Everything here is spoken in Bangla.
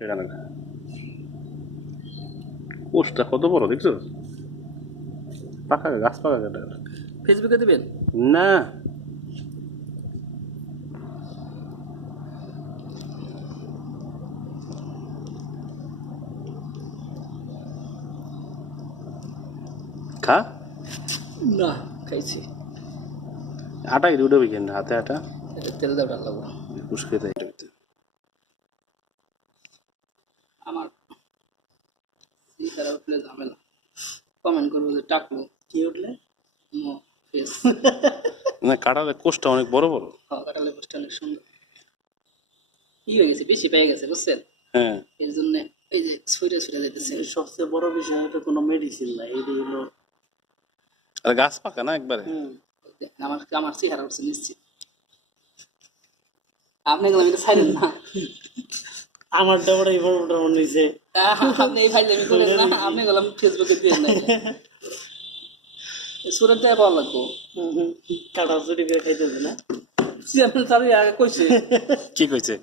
এখানে কোষটা কত বড় দেখছো? পাকা গাছ পাকা কাটা ফেসবুকে দিবেন না। খা না খাইছি আটা এটা উঠে কেন হাতে আটা এটা তেল দাও ডালবো কুসকে দেয় আমার সিগারা উঠলে ঝামেলা কমেন্ট করবো যে টাকলো কি উঠলে মো ফেস না কাটালে কোষটা অনেক বড় বড়। কাটালে পোস্টটা অনেক সুন্দর ই হয়ে গেছে বেশি পেয়ে গেছে বুঝছেন হ্যাঁ এর জন্য এই যে ছুঁড়ে ছুঁড়ে যেতেছে এর সবচেয়ে বড় বিষয় হয়তো কোনো মেডিসিন নাই এটি হলো আর গাছ পাকা না একবারে। আমার আমার চেহারা উঠছে নিশ্চিত আপনি গেলাম এটা ছাড়েন না আমার ডাবড়া এই বড়টা মনে হয়েছে আপনি এই ভাই আমি করেন না আপনি গেলাম ফেসবুকে দিয়ে নাই সুরত দেয় ভালো লাগবো কাটা চুরি করে খাইতে হবে না চেয়ারম্যান তার আগে কইছে কি কইছে?